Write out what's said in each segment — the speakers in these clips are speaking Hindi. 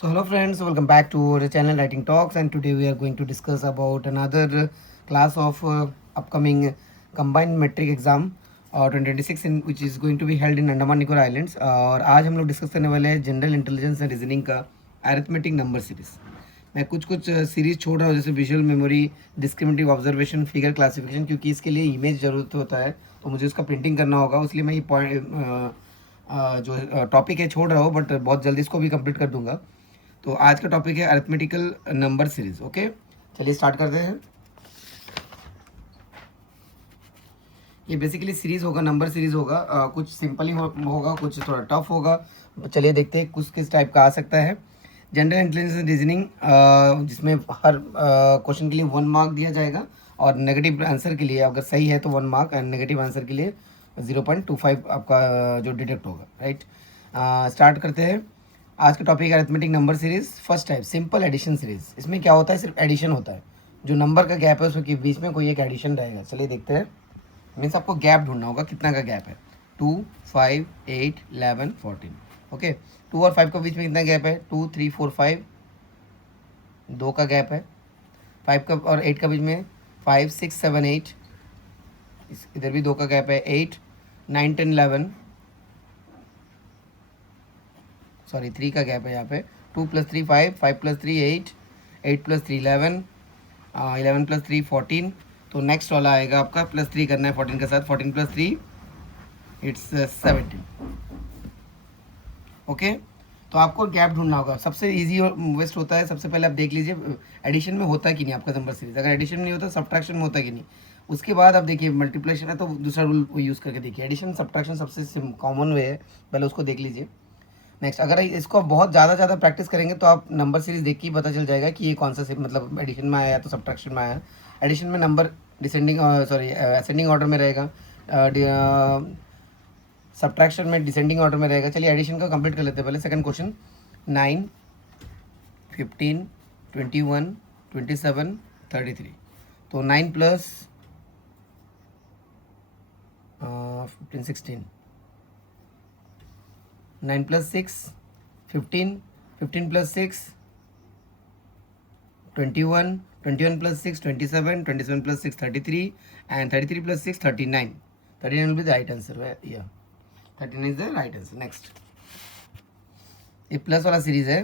So hello friends, welcome back to our channel Writing Talks, and today we are going to discuss about another class of upcoming combined metric exam 2026 which is going to be held in Andaman Nicobar islands. और आज हम लोग डिस्कस करने वाले हैं जनरल इंटेलिजेंस एंड रीजनिंग का अरिथमेटिक नंबर सीरीज। मैं कुछ सीरीज छोड़ रहा हूँ, जैसे visual memory, discriminative observation, figure classification, क्योंकि इसके लिए इमेज ज़रूरत होता है तो मुझे उसका प्रिंटिंग करना होगा, इसलिए मैं ये पॉइंट जो टॉपिक है छोड़ रहा हूँ, बट बहुत जल्दी इसको भी कंप्लीट कर दूंगा। तो आज का टॉपिक है अरिथमेटिकल नंबर सीरीज। ओके, चलिए स्टार्ट करते हैं। ये बेसिकली सीरीज होगा, नंबर सीरीज होगा। कुछ सिंपल ही होगा, कुछ थोड़ा टफ होगा। चलिए देखते हैं कुछ किस टाइप का आ सकता है। जनरल इंटेलिजेंस रीजनिंग, जिसमें हर क्वेश्चन के लिए 1 मार्क दिया जाएगा, और नेगेटिव आंसर के लिए अगर सही है तो 1 मार्क, एंड नेगेटिव आंसर के लिए 0.25 आपका जो डिटेक्ट होगा। राइट, स्टार्ट करते हैं। आज का टॉपिक है arithmetic number series. First type simple addition series. इसमें क्या होता है, सिर्फ एडिशन होता है। जो नंबर का गैप है उसके बीच में कोई एक एडिशन रहेगा। चलिए देखते हैं। मीन्स आपको गैप ढूंढना होगा, कितना का गैप है। 2, 5, 8, 11, 14। ओके, 2 और 5 के बीच में कितना गैप है? 2, 3, 4, 5, 2 का गैप है। 5 का और 8 का बीच में 5, 6, 7, 8, इधर भी 2 का गैप है। 8, 9, 10, 11, सॉरी 3 का गैप है यहाँ पे। 2 + 3 5, 5 + 3 8, 8 + 3 11, 11 + 3 14। तो नेक्स्ट वाला आएगा आपका +3 करना है 14 के साथ। 14 + 3 इट्स 17। ओके, तो आपको गैप ढूंढना होगा। सबसे इजी और वेस्ट होता है, सबसे पहले आप देख लीजिए एडिशन में होता है कि नहीं आपका नंबर सीरीज। अगर एडिशन में नहीं होता, सब्ट्रैक्शन में होता है कि नहीं। उसके बाद आप देखिए मल्टीप्लिकेशन है तो दूसरा रूल यूज़ करके देखिए। एडिशन सब्ट्रैक्शन सबसे कॉमन वे है, पहले उसको देख लीजिए। नेक्स्ट, अगर इसको आप बहुत ज़्यादा प्रैक्टिस करेंगे तो आप नंबर सीरीज देख के ही पता चल जाएगा कि ये कौन सा मतलब एडिशन में आया तो सब्ट्रैक्शन में आया। एडिशन में नंबर डिसेंडिंग असेंडिंग ऑर्डर में रहेगा, सब्ट्रैक्शन में डिसेंडिंग ऑर्डर में रहेगा। चलिए एडिशन का कंप्लीट कर लेते हैं पहले। Second question, 9, 15, 21, 27, 33। तो 9 + 15 16, 9 + 6 15, 15 + 6 21, 21 + 6 27, 27 + 6 33, and 33 + 6 39. 39 will be the right answer. Yeah, 39 is the right answer. Next, ये प्लस वाला सीरीज है।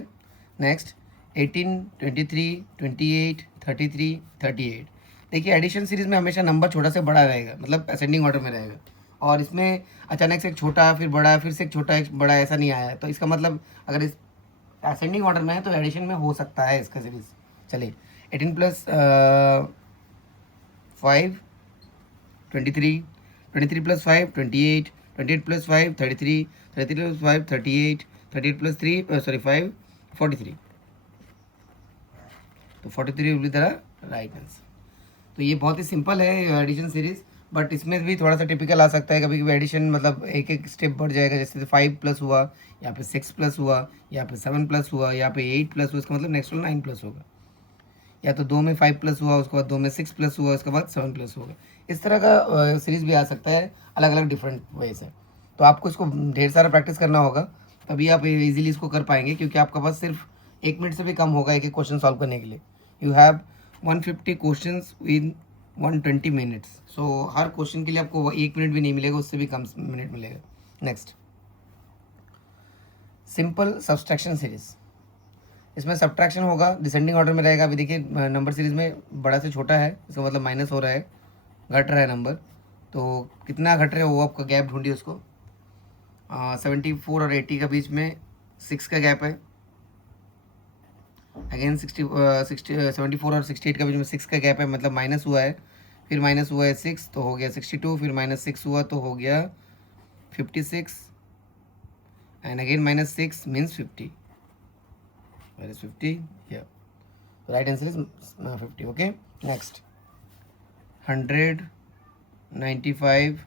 नेक्स्ट, 18, 23, 28, 33, 38। देखिए एडिशन सीरीज में हमेशा नंबर छोटा से बड़ा रहेगा, मतलब असेंडिंग ऑर्डर में रहेगा। और इसमें अचानक से एक छोटा, फिर बड़ा, फिर से एक छोटा, एक बड़ा, ऐसा नहीं आया। तो इसका मतलब अगर इस असेंडिंग ऑर्डर में है तो एडिशन में हो सकता है इसका सीरीज। चलिए 18 + 5 23, 23 + 5 28, 28 + 5 33, 33 + 5 38, 38 + 3 सॉरी 5 43। तो 43 will be the right answer. तो ये बहुत ही सिंपल है एडिशन सीरीज, बट इसमें भी थोड़ा सा टिपिकल आ सकता है। कभी कभी एडिशन मतलब एक एक स्टेप बढ़ जाएगा, जैसे 5+ हुआ, यहाँ पे 6+ हुआ, यहाँ पे 7+ हुआ, यहाँ पे 8+ हुआ, इसका मतलब नेक्स्ट वाला 9+ होगा। या तो 2 में 5+ हुआ, उसके बाद 2 में 6+ हुआ, उसके बाद 7+ होगा। इस तरह का सीरीज भी आ सकता है, अलग अलग डिफरेंट वे से। तो आपको इसको ढेर सारा प्रैक्टिस करना होगा, तभी आप इजीली इसको कर पाएंगे, क्योंकि आपका पास सिर्फ 1 मिनट से भी कम होगा एक एक क्वेश्चन सॉल्व करने के लिए। You have 150 question in 120 minutes. So her question के लिए आपको 1 मिनट भी नहीं मिलेगा, उससे भी कम मिनट मिलेगा। Next, simple subtraction series. इसमें सब्ट्रैक्शन होगा, डिसेंडिंग ऑर्डर में रहेगा। अभी देखिए नंबर सीरीज में बड़ा से छोटा है, इसका मतलब माइनस हो रहा है, घट रहा है नंबर। तो कितना घट रहा है वो आपका गैप ढूंढिए उसको। 74 और 80 का बीच में 6 का गैप है। अगेन 74 और 68 का बीच में 6 का गैप है, मतलब माइनस हुआ है, फिर माइनस हुआ है 6 तो हो गया 62, फिर -6 हुआ तो हो गया 56, and again -6 means 50। Where is 50? Yeah. The right answer is 50. Okay. Next, 100, 95,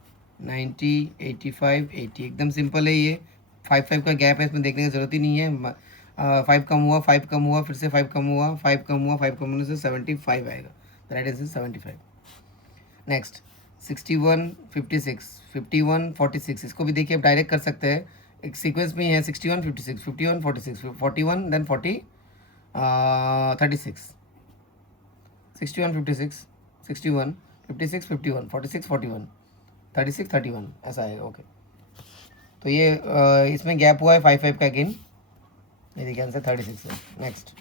90, 85, 80। एकदम सिंपल है ये। 5 का गैप है, इसमें देखने की ज़रूरत ही नहीं है। 5 कम हुआ, 5 कम हुआ, फिर से 5 कम हुआ, 5 कम हुआ, 5 कम होने से 75 आएगा। The right answer 75। नेक्स्ट, 61, 56, 51, 46। इसको भी देखिए आप डायरेक्ट कर सकते हैं। एक सीक्वेंस में ही है 61 56 51 46 41 देन 40 36 61 56 61 56 51 46 41 36 31 ऐसा है। ओके तो ये इसमें गैप हुआ है 5 5 का अगेन, ये देखिए आंसर 36 है। नेक्स्ट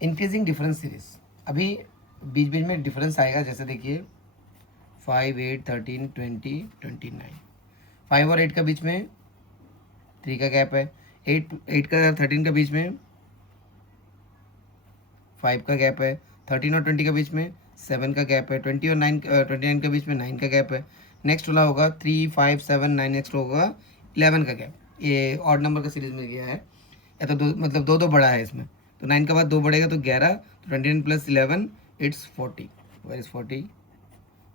इंक्रीजिंग डिफरेंस सीरीज, अभी बीच बीच में डिफरेंस आएगा, जैसे देखिए 5 8 13 20 29, 5 और 8 का बीच में 3 का गैप है, 8 का 13 का बीच में 5 का गैप है, 13 और 20 के बीच में 7 का गैप है, 20 और 29 के बीच में 9 का गैप है। नेक्स्ट वाला होगा 3 5 7 9, नेक्स्ट होगा 11 का गैप। ये ऑड नंबर का सीरीज में गया है, या तो दो मतलब दो दो बड़ा है इसमें, तो 9 के बाद 2 बढ़ेगा तो 11, तो 29 plus 11 it's 40। Where is 40?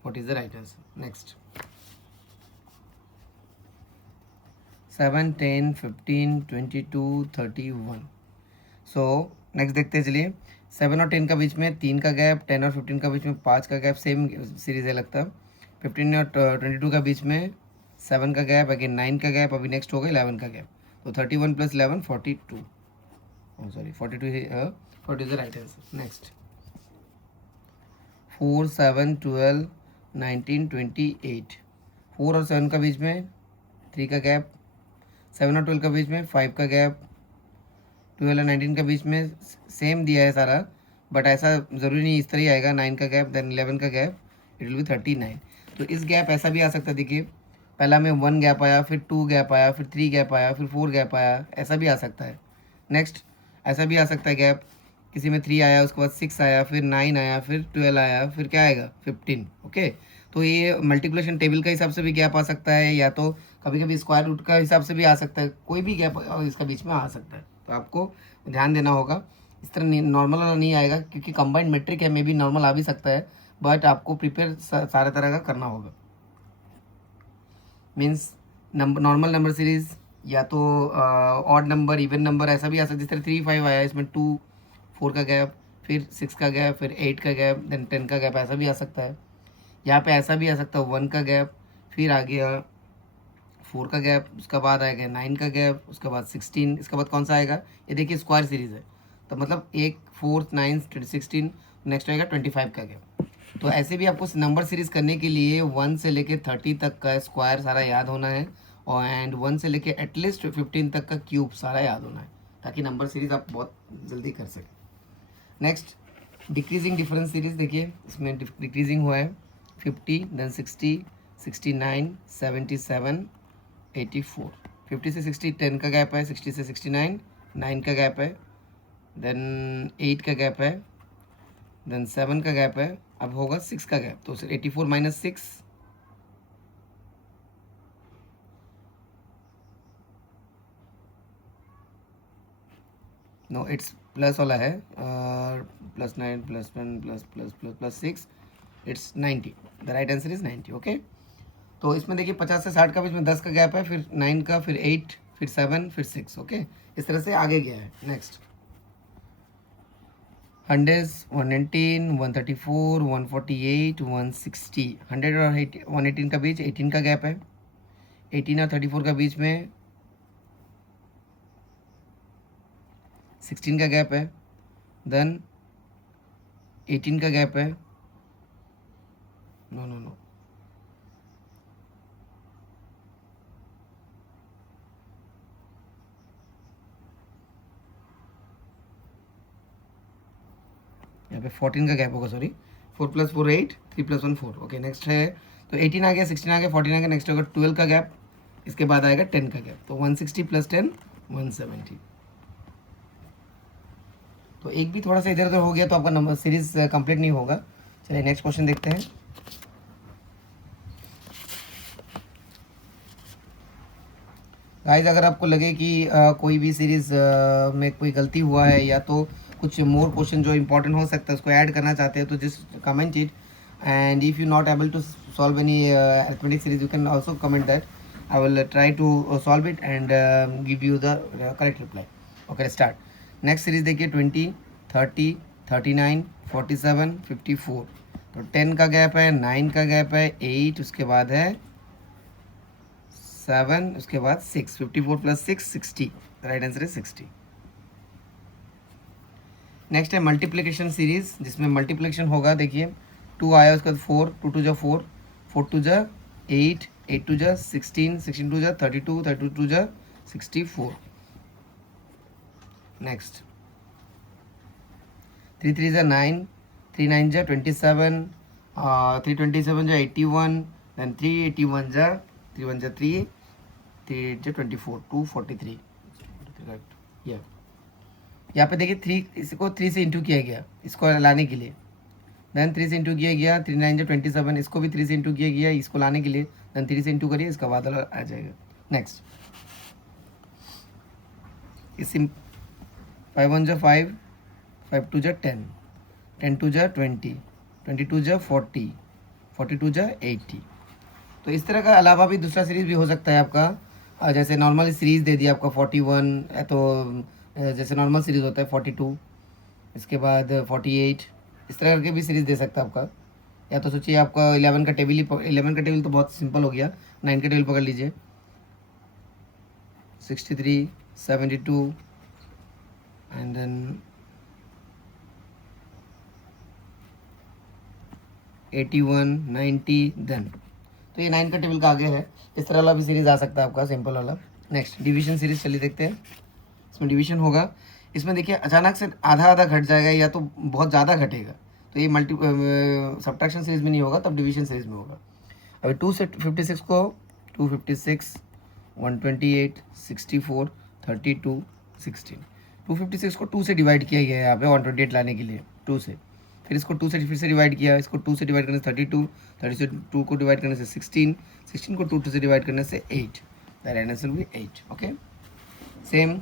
40 is the right answer. Next 7 10 15 22 31। So next देखते हैं, चलिए 7 और 10 का बीच में 3 का गैप, 10 और 15 का बीच में 5 का गैप, सेम सीरीज है लगता है। 15 और 22 का बीच में 7 का गैप, अगेन 9 का गैप, अभी नेक्स्ट होगा 11 का गैप, तो 31 plus 11 42, sorry 42 40 is the right answer. Next 4 7 12 19 28, 4 और 7 का बीच में 3 का गैप, 7 और 12 का बीच में 5 का गैप, 12 और 19 के बीच में सेम दिया है सारा, बट ऐसा ज़रूरी नहीं इस तरह ही आएगा, 9 का गैप देन 11 का गैप, इट विल बी 39। तो इस गैप ऐसा भी आ सकता है, देखिए पहला में 1 गैप आया, फिर 2 गैप आया, फिर 3 गैप आया, फिर 4 गैप आया, ऐसा भी आ सकता है। नेक्स्ट ऐसा भी आ सकता है गैप, किसी में 3 आया, उसके बाद 6 आया, फिर 9 आया, फिर 12 आया, फिर क्या आएगा 15। ओके तो ये मल्टीप्लिकेशन टेबल का हिसाब से भी गैप आ सकता है, या तो कभी कभी स्क्वायर रूट का हिसाब से भी आ सकता है, कोई भी गैप इसका बीच में आ सकता है, तो आपको ध्यान देना होगा। इस तरह नॉर्मल वाला नहीं आएगा, क्योंकि कंबाइंड मेट्रिक है, मे बी नॉर्मल आ भी सकता है, बट आपको प्रिपेयर सारे तरह का करना होगा। मीन्स नॉर्मल नंबर सीरीज, या तो ऑड नंबर, इवन नंबर, ऐसा भी आ सकता है। जिस तरह 3 5 आया, इसमें 2 4 का गैप, फिर 6 का गैप, फिर 8 का गैप, देन 10 का गैप, ऐसा भी आ सकता है। यहाँ पे ऐसा भी आ सकता है 1 का गैप, फिर आ गया 4 का गैप, उसके बाद आएगा 9 का गैप, उसके बाद 16, इसके बाद कौन सा आएगा, ये देखिए स्क्वायर सीरीज़ है, तो मतलब 1 4 9 16, नेक्स्ट आएगा 25 का गैप। तो ऐसे भी आपको नंबर सीरीज़ करने के लिए 1 से लेके 30 तक का स्क्वायर सारा याद होना है, और एंड 1 से लेके एटलीस्ट 15 तक का क्यूब सारा याद होना है, ताकि नंबर सीरीज़ आप बहुत जल्दी कर सकें। नेक्स्ट डिक्रीजिंग डिफरेंस सीरीज़, देखिए इसमें डिक्रीजिंग हुआ है 50 देन 60 69 77 84, 50 से 60 10 का गैप है, 60 से 69 9 का गैप है, देन 8 का गैप है, देन 7 का गैप है, अब होगा 6 का गैप, तो 84 माइनस 6, नो इट्स प्लस वाला है, plus 9 plus 10 plus plus plus plus 6, it's 90, the right answer is 90। Okay तो इसमें देखिए 50 से 60 का बीच में 10 का गैप है, फिर 9 का, फिर 8, फिर 7, फिर 6। ओके इस तरह से आगे गया है। नेक्स्ट 100 119 134 148 160, 100 और 118 का बीच 18 का गैप है, 18 और 34 का बीच में 16 का गैप है, देन 18 का गैप है, नो नो नो यहाँ पे 14 का गैप होगा, सॉरी 4 + 4 8, 3 + 1 4। ओके नेक्स्ट है, तो 18 आ गया, 16 आ गया, 14 आ गया, नेक्स्ट होगा 12 का गैप, इसके बाद आएगा 10 का गैप, तो 160 + 10 170। तो एक भी थोड़ा सा इधर उधर हो गया तो आपका नंबर सीरीज कंप्लीट नहीं होगा। चलिए नेक्स्ट क्वेश्चन देखते हैं। गाइस अगर आपको लगे कि कोई भी सीरीज में कोई गलती हुआ है, या तो कुछ मोर क्वेश्चन जो इंपॉर्टेंट हो सकता है उसको ऐड करना चाहते हैं, तो just comment it, and if you not able to solve any arithmetic series you can also comment that, I will try to solve it and give you the correct reply. Okay start. Next series देखिए 20 30 39 47 54, तो 10 का गैप है, 9 का गैप है, 8, उसके बाद है 7, उसके बाद 6, 54 + 6 60, राइट आंसर है 60। नेक्स्ट है मल्टीप्लिकेशन सीरीज, जिसमें मल्टीप्लिकेशन होगा, देखिए 2 आया, उसके बाद 4, 2 2 जा 4, 4 2 जा 8, 8 2 जा 16, 16 2 जा 32, 32 2 जा 64। नेक्स्ट 3 3 जा 9, 3 9 जा 27, 3 27 जा 81, देन 3 81 जा 3 1 जा 3, 3 8 जा 24, 243, करेक्ट। यहाँ पे देखिए 3, इसको 3 से इंटू किया गया इसको लाने के लिए, देन 3 से इंटू किया गया, 3 9 जा 27, इसको भी 3 से इंटू किया गया इसको लाने के लिए, देन 3 से इंटू करिए, इसका बादल आ जाएगा। नेक्स्ट इस 5 1 जा 5, 5 2 जा 10, 10 2 जा 20, 22 जा 40, 42 जा 80। तो इस तरह का अलावा भी दूसरा सीरीज़ भी हो सकता है आपका, जैसे नॉर्मल सीरीज़ दे दिया आपका 41 है, तो जैसे नॉर्मल सीरीज़ होता है 42, इसके बाद 48, इस तरह करके भी सीरीज़ दे सकता है आपका। या तो सोचिए आपका 11 का टेबल ही, 11 का टेबल तो बहुत सिंपल हो गया, 9 का टेबल पकड़ लीजिए, 63, 72 एंड देन 81, 90 देन, तो ये 9 का टेबल का आगे है। इस तरह वाला भी सीरीज़ आ सकता है आपका, सिंपल वाला। नेक्स्ट डिवीजन सीरीज़ चलिए देखते हैं। इसमें डिवीजन होगा, इसमें देखिए अचानक से आधा आधा घट जाएगा या तो बहुत ज़्यादा घटेगा, तो ये सब्ट्रैक्शन सीरीज़ में नहीं होगा, तब डिवीजन सीरीज़ में होगा। अभी 2 से 56 को 256, 128, 64, 32, 16, 256 को 2 से डिवाइड किया गया है यहाँ पे 128 लाने के लिए, 2 से, फिर इसको 2 से फिर से डिवाइड किया, इसको 2 से डिवाइड करने से 32, 30 से 2 को डिवाइड करने से 16, 16 को 2 से डिवाइड करने से 8, the right answer will be 8। Okay, same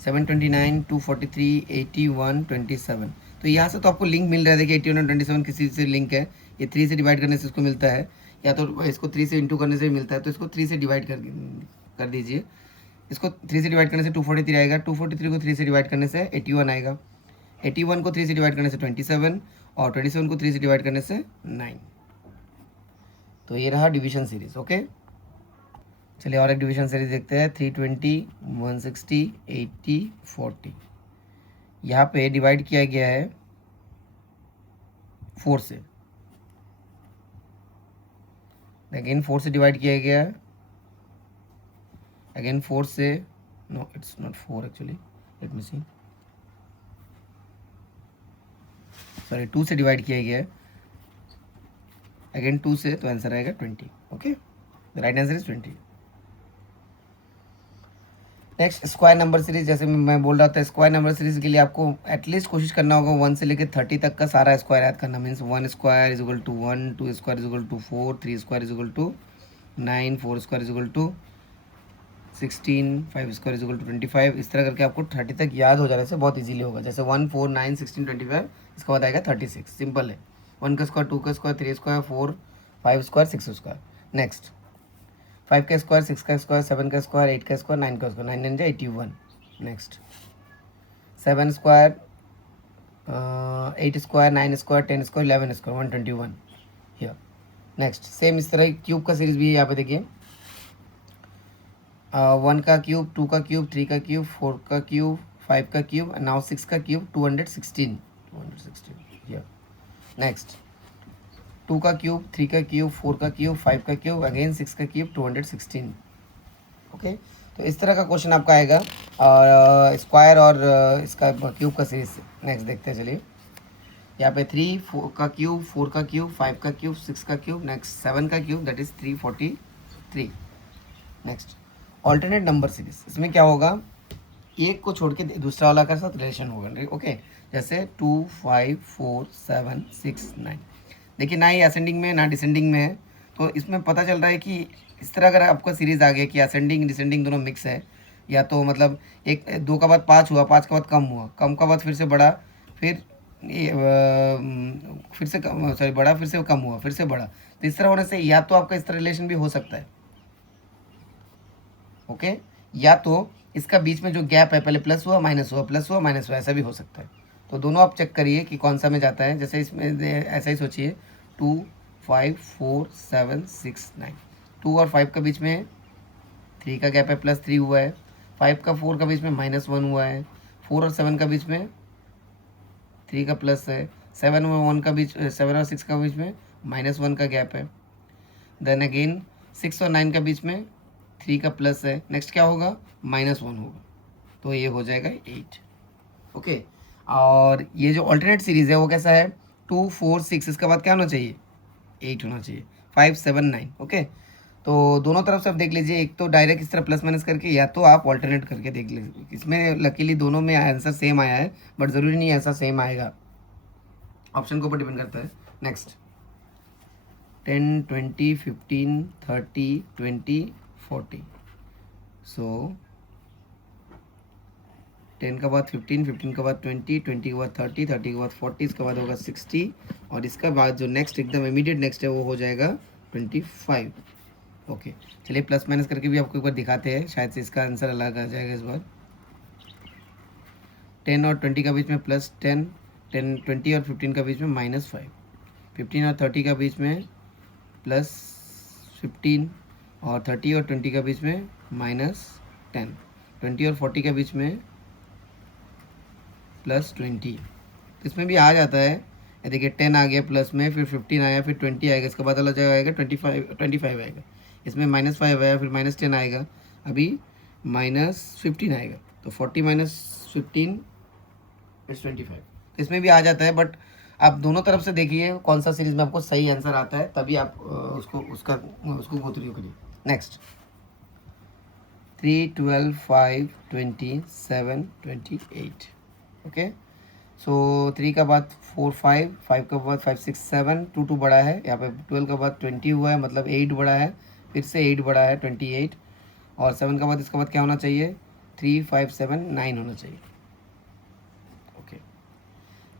729, 243, 81, 27। तो यहाँ से तो आपको लिंक मिल रहा है, देखिए 81 और 27 किसी से लिंक है, ये 3 से डिवाइड करने से इसको मिलता है, या तो इसको 3 से इंटू करने से मिलता है, तो इसको 3 से डिवाइड कर दीजिए। इसको 3 से डिवाइड करने से 243 आएगा, 243 को 3 से डिवाइड करने से 81 आएगा, 81 को 3 से डिवाइड करने से 27, और 27 को 3 से डिवाइड करने से 9। तो ये रहा डिवीजन सीरीज। ओके, चलिए और एक डिवीजन सीरीज देखते हैं। 320, 160, 80, 40। यहाँ पे डिवाइड किया गया है 4 से, अगेन 4 से डिवाइड किया गया है, अगेन 4 से, no it's not 4 actually, let me see, sorry 2 से डिवाइड किया गया है, अगेन 2 से, तो आंसर आएगा 20। Okay, the right answer is 20। Next square number series, जैसे मैं बोल रहा था स्क्वायर नंबर सीरीज के लिए आपको एटलीस्ट कोशिश करना होगा 1 से लेकर 30 तक का सारा स्क्वायर याद करना। Means 1 square is equal to 1, 2 square is equal to 4, 3 square is equal to 9, 4 square is equal to 16, 5 square is equal to 25। इस तरह करके आपको 30 तक याद हो जाने से बहुत इजीली होगा। जैसे 1, 4, 9, 16, 25, इसके बाद आएगा 36, सिंपल है। 1 का स्क्वायर, 2 का square, 3 square, 4, 5 square, 6 square. Next 5 का स्क्वायर, 6 का स्क्वायर, 7 का स्क्वायर, 8 का स्क्वायर, 9 का square, 9 9 81। Next 7 square, 8 square, 9 square, 10 square, 11 square, 121 here. Next same इस तरह क्यूब का सीरीज भी है यहाँ पे देखिए, 1 का क्यूब, 2 का क्यूब, 3 का क्यूब, 4 का क्यूब, 5 का क्यूब, नाउ 6 का क्यूब, 216 हियर। नेक्स्ट 2 का क्यूब, 3 का क्यूब, 4 का क्यूब, 5 का क्यूब, अगेन 6 का क्यूब, 216। ओके, तो इस तरह का क्वेश्चन आपका आएगा और स्क्वायर और इसका क्यूब का सीरीज। नेक्स्ट देखते हैं, चलिए यहाँ पे 3 4 का क्यूब, 4 का क्यूब, 5 का क्यूब, 6 का क्यूब, नेक्स्ट 7 का cube, that is 343। Next alternate number series, इसमें क्या होगा, एक को छोड़ के दूसरा वाला का साथ रिलेशन होगा। ओके, जैसे 2, 5, 4, 7, 6, 9। देखिए ना ही असेंडिंग में ना डिसेंडिंग में है, तो इसमें पता चल रहा है कि इस तरह अगर आपका सीरीज़ आ गया कि असेंडिंग डिसेंडिंग दोनों मिक्स है, या तो मतलब एक 2 का बाद 5 हुआ, 5 का बाद कम हुआ, कम का बाद फिर से बड़ा, फिर फिर से कम, सॉरी बड़ा, फिर से कम हुआ, फिर से बड़ा। तो इस तरह होने से या तो आपका इस तरह रिलेशन भी हो सकता है। ओके, या तो इसका बीच में जो गैप है, पहले प्लस हुआ माइनस हुआ, प्लस हुआ माइनस हुआ, ऐसा भी हो सकता है। तो दोनों आप चेक करिए कि कौन सा में जाता है। जैसे इसमें ऐसा ही सोचिए 2, 5, 4, 7, 6, 9, 2 और 5 का बीच में 3 का गैप है, +3 हुआ है। 5 का 4 का बीच में -1 हुआ है। 4 और 7 का बीच में 3 का प्लस है। 7 और 1 का बीच 7 और 6 का बीच में -1 का गैप है। देन अगेन 6 और 9 का बीच में 3 का प्लस है। नेक्स्ट क्या होगा? -1 होगा, तो ये हो जाएगा 8। ओके, और ये जो ऑल्टरनेट सीरीज़ है वो कैसा है? 2 4 6, इसके बाद क्या होना चाहिए? 8 होना चाहिए। 5 7 9। ओके, तो दोनों तरफ से आप देख लीजिए, एक तो डायरेक्ट इस तरह प्लस माइनस करके, या तो आप ऑल्टरनेट करके देख लीजिए। इसमें लकीली दोनों में आंसर सेम आया है, बट ज़रूरी नहीं ऐसा सेम आएगा, ऑप्शन के ऊपर डिपेंड करता है। नेक्स्ट 10 20 15 30 20 40। सो 10 का बाद 15, 15 का बाद 20, 20 के बाद 30, 30 के बाद 40, इसके बाद होगा 60, और इसका बाद जो नेक्स्ट एकदम इमीडिएट नेक्स्ट है वो हो जाएगा 25। ओके, चलिए प्लस माइनस करके भी आपको एक बार दिखाते हैं, शायद से इसका आंसर अलग आ जाएगा इस बार। 10 और 20 का बीच में +10, 10 20 और 15 का बीच में -5, 15 और 30 का बीच में +15, और 30 और 20 का बीच में -10, 20 और 40 के बीच में +20। तो इसमें भी आ जाता है, ये देखिए 10 आ गया प्लस में, फिर 15 आया, फिर 20 आएगा, इसका बाद अलग आएगा 25 आएगा, इसमें -5 आया, फिर -10 आएगा, अभी -15 आएगा, तो 40 - 15 = 25। इसमें भी आ जाता है, बट आप दोनों तरफ से देखिए कौन सा सीरीज में आपको सही आंसर आता है, तभी आप उसको गो थ्रू करिए। नेक्स्ट 3 12 5 20 7 28। ओके, सो 3 का बाद 4 5, 5 का बाद 5 6 7, 2 2 बड़ा है, यहाँ पे 12 का बाद 20 हुआ है, मतलब 8 बड़ा है, फिर से 8 बड़ा है 28, और 7 का बाद इसका बाद क्या होना चाहिए? 3 5 7 9 होना चाहिए। Okay,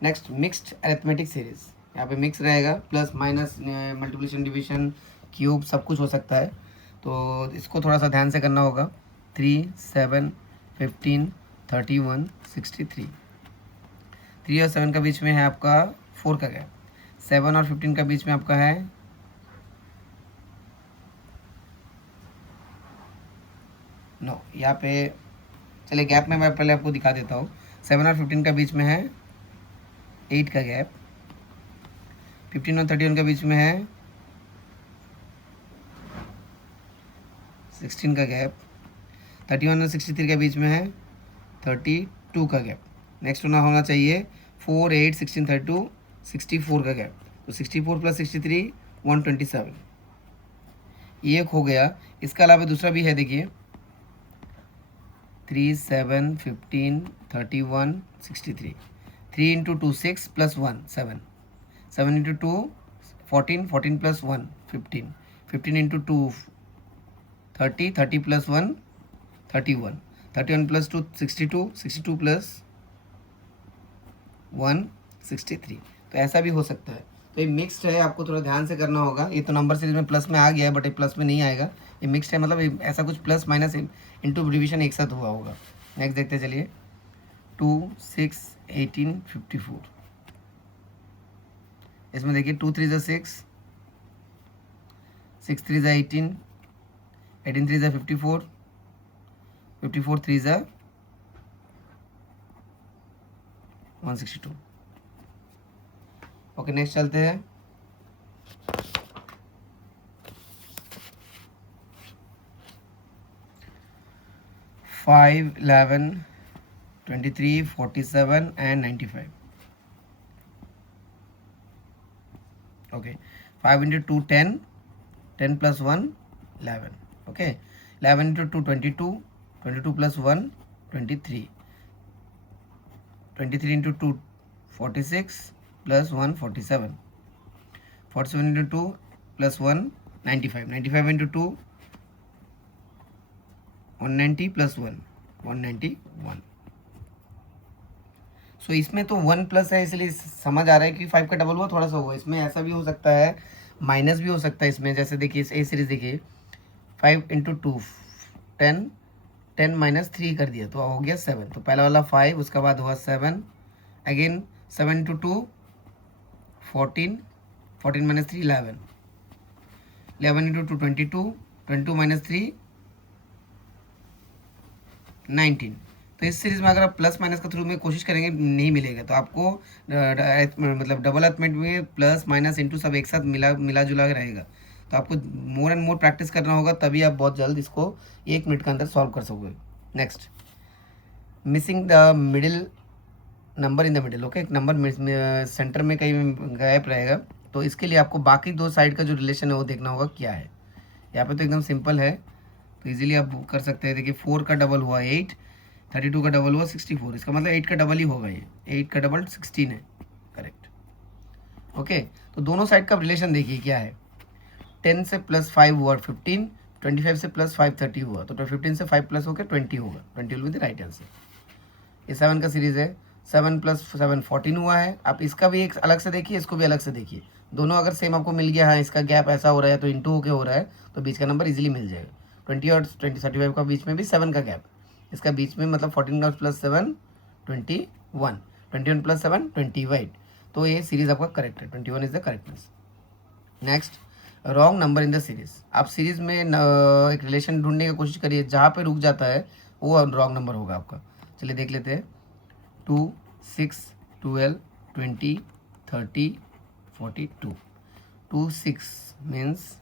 next mixed arithmetic series, यहाँ पे मिक्स रहेगा, plus minus multiplication division cube सब कुछ हो सकता है, तो इसको थोड़ा सा ध्यान से करना होगा। 3 7 15 31 63, 3 और 7 का बीच में है आपका 4 का गैप, 7 और 15 का बीच में आपका है नो, यहाँ पे चलिए गैप में मैं पहले आपको दिखा देता हूँ। 7 और 15 का बीच में है 8 का गैप, 15 और 31 का बीच में है 16 का गैप, 31 और 63 के बीच में है 32 का गैप। नेक्स्ट होना चाहिए 4 8 16 32 64 का गैप, तो 64 + 63 127, ये एक हो गया। इसके अलावा दूसरा भी है, देखिए 3 7 15 31 63, 3 × 2 6 + 1 7, 7 × 2 14, 14 + 1 15, 15 × 2 30, 30 + 1 31, 31 + 2 62, 62 + 1 63। तो ऐसा भी हो सकता है। तो ये मिक्स्ड है, आपको थोड़ा ध्यान से करना होगा। ये तो नंबर सीरीज में प्लस में आ गया है, बट ये प्लस में नहीं आएगा, ये मिक्स्ड है, मतलब ऐसा कुछ प्लस माइनस इंटू डिवीजन एक साथ हुआ होगा। नेक्स्ट देखते चलिए 2 6 18 54, इसमें देखिए 2 3 = 6, 6 3 = 18, 18 3 = 54, 54 3 = 162। ओके, नेक्स्ट चलते हैं। Five 11 23 47 and 95। ओके, 5 × 2 10, 10 + 1 11। ओके, 11 × 2 22, 22 + 1 23, 23 × 2 46 + 1 47, 47 × 2 + 1 95, 95 × 2 190 + 1 191। सो इसमें तो 1 प्लस है, इसलिए समझ आ रहा है कि 5 का डबल हुआ, थोड़ा सा हुआ। इसमें ऐसा भी हो सकता है, माइनस भी हो सकता है इसमें। जैसे देखिए ए सीरीज देखिए 5 × 2 10, 10 - 3 कर दिया तो हो गया 7, तो पहला वाला 5, उसका बाद हुआ 7, अगेन 7 × 2 14, 14 - 3 11, 11 × 2 22, 22 माइनस 3 19। तो इस सीरीज़ में अगर आप प्लस माइनस के थ्रू में कोशिश करेंगे नहीं मिलेगा, तो आपको मतलब डबल अर्थमेटिक में प्लस माइनस इंटू सब एक साथ मिला जुला के रहेगा। तो आपको मोर एंड मोर प्रैक्टिस करना होगा, तभी आप बहुत जल्द इसको 1 मिनट के अंदर सॉल्व कर सकोगे। Next, missing the middle number in the middle. Okay, एक नंबर सेंटर में कहीं गैप रहेगा, तो इसके लिए आपको बाकी दो साइड का जो रिलेशन है वो देखना होगा क्या है। यहाँ पे तो एकदम सिंपल है, तो इजीली आप कर सकते हैं। देखिए 4 का डबल हुआ 8, 32 का डबल हुआ 64, इसका मतलब 8 का डबल ही होगा, ये 8 का डबल 16 है, करेक्ट। ओके, तो दोनों साइड का रिलेशन देखिए क्या है। 10 से प्लस 5 हुआ 15, 25 से प्लस 5 30 हुआ, तो 15 से 5 प्लस होकर 20 होगा, 20 will be the right answer. ये 7 का सीरीज़ है, 7 प्लस 7 14 हुआ है। आप इसका भी एक अलग से देखिए, इसको भी अलग से देखिए, दोनों अगर सेम आपको मिल गया है, इसका गैप ऐसा हो रहा है तो इंटू होके हो रहा है, तो बीच का नंबर इजीली मिल जाएगा। 20 और 35 का बीच में भी 7 का गैप, इसका बीच में मतलब 14 का प्लस 7 21, 21 प्लस 7 28, तो ये सीरीज़ आपका करेक्ट है, 21 is the correctness. Next, wrong number in the series. आप सीरीज़ में एक रिलेशन ढूंढने की कोशिश करिए, जहाँ पे रुक जाता है वो रॉन्ग नंबर होगा आपका। चलिए देख लेते हैं। 2 6 12 20 30 42, 2 6 मीन्स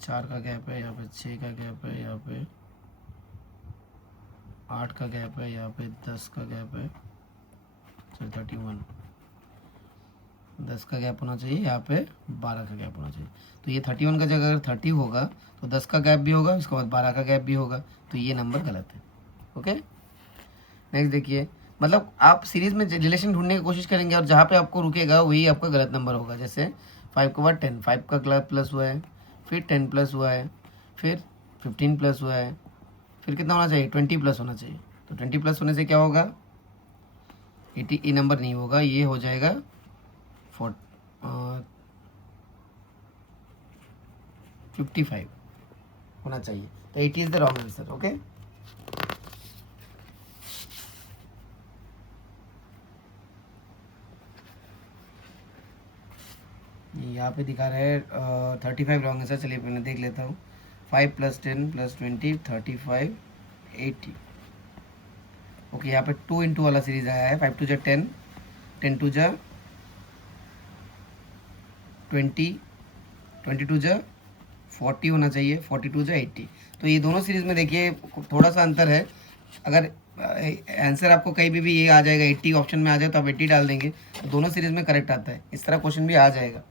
4 का गैप है, यहाँ पे 6 का गैप है, यहाँ पे 8 का गैप है, यहाँ पे 10 का गैप है, सॉरी 31, 10 का गैप होना चाहिए, यहाँ पे 12 का गैप होना चाहिए। तो ये 31 का जगह अगर 30 होगा तो 10 का गैप भी होगा, इसके बाद 12 का गैप भी होगा, तो ये नंबर गलत है। ओके, नेक्स्ट देखिए, मतलब आप सीरीज़ में रिलेशन ढूंढने की कोशिश करेंगे और जहाँ पे आपको रुकेगा वही आपका गलत नंबर होगा। जैसे 5 के बाद 10, 5 का प्लस हुआ है, फिर 10 प्लस हुआ है, फिर 15 प्लस हुआ है, फिर कितना होना चाहिए, 20 प्लस होना चाहिए। तो 20 प्लस होने से क्या होगा, 80, ये नंबर नहीं होगा, ये हो जाएगा 55 होना चाहिए। तो 80 is the wrong answer. Okay, यहाँ पे दिखा रहा है 35 रॉन्ग आंसर। चलिए मैं देख लेता हूँ। 5 प्लस 10 प्लस 20 35 80। ओके, यहाँ पे 2 इंटू वाला सीरीज आया है। 5 टू जा 10, 10 टू जा 20, 20 टू जा 40 होना चाहिए, 40 टू जा 80। तो ये दोनों सीरीज़ में देखिए थोड़ा सा अंतर है। अगर आंसर आपको कहीं भी ये आ जाएगा, 80 ऑप्शन में आ जाए तो आप 80 डाल देंगे, तो दोनों सीरीज़ में करेक्ट आता है। इस तरह क्वेश्चन भी आ जाएगा,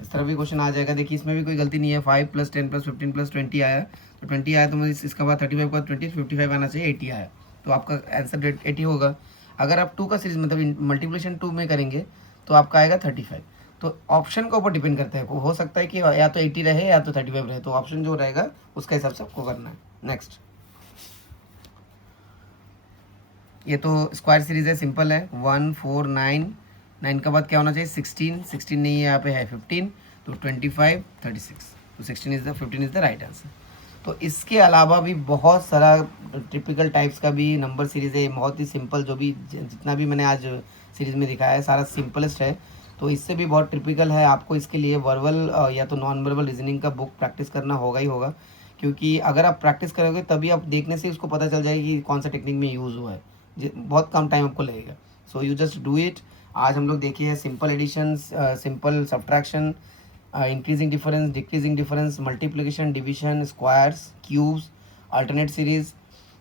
इस तरह भी क्वेश्चन आ जाएगा। देखिए इसमें भी कोई गलती नहीं है। 5 प्लस 10 प्लस 15 प्लस 20 आया, तो 20 आया, तो इसका बाद 35 का 20 55 आना चाहिए, 80 आया, तो आपका आंसर 80 होगा। अगर आप 2 का सीरीज मतलब मल्टीप्लिकेशन 2 में करेंगे तो आपका आएगा 35। तो ऑप्शन के ऊपर डिपेंड करता है, हो सकता है कि या तो 80 रहे या तो 35 रहे, तो ऑप्शन जो रहेगा उसके हिसाब से आपको करना है। नेक्स्ट, ये तो स्क्वायर सीरीज है, सिंपल है। 1 4 9, 9 का बाद क्या होना चाहिए, 16, 16 नहीं है, यहाँ पे है 15, तो 25 36, तो 15 इज द राइट आंसर। तो इसके अलावा भी बहुत सारा टिपिकल टाइप्स का भी नंबर सीरीज़ है, बहुत ही सिंपल। जो भी जितना भी मैंने आज सीरीज़ में दिखाया है सारा सिंपलेस्ट है, तो इससे भी बहुत टिपिकल है। आपको इसके लिए वर्बल या तो नॉन वर्बल रीजनिंग का बुक प्रैक्टिस करना होगा ही होगा, क्योंकि अगर आप प्रैक्टिस करोगे तभी आप देखने से उसको पता चल जाएगी कि कौन सा टेक्निक में यूज़ हुआ है। बहुत कम टाइम आपको लगेगा, so you just do it. आज हम लोग देखिए simple addition, simple subtraction, increasing difference, decreasing difference, multiplication, division, squares, cubes, alternate series,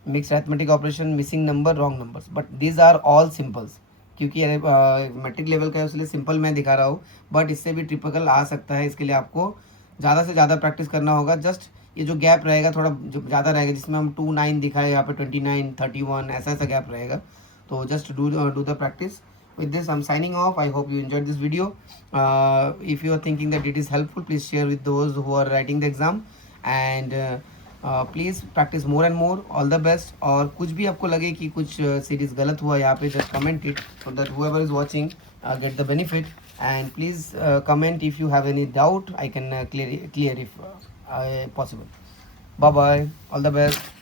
mix arithmetic operation, missing number, wrong numbers, but these are all simples. क्योंकि मैट्रिक लेवल का है इसलिए सिंपल मैं दिखा रहा हूँ, बट इससे भी ट्रिपिकल आ सकता है। इसके लिए आपको ज़्यादा से ज़्यादा प्रैक्टिस करना होगा। जस्ट ये जो गैप रहेगा थोड़ा जो ज़्यादा रहेगा, जिसमें हम 2 9 दिखाए, यहाँ पे 29 31 ऐसा ऐसा गैप रहेगा, तो just do the practice. With this, I'm signing off. I hope you enjoyed this video. If you are thinking that it is helpful, please share with those who are writing the exam, and please practice more and more. All the best. और कुछ भी आपको लगे कि कुछ सीरीज गलत हुआ यहाँ पे, just comment it so that whoever is watching get the benefit. And please comment if you have any doubt. I can clear if possible. Bye bye. All the best.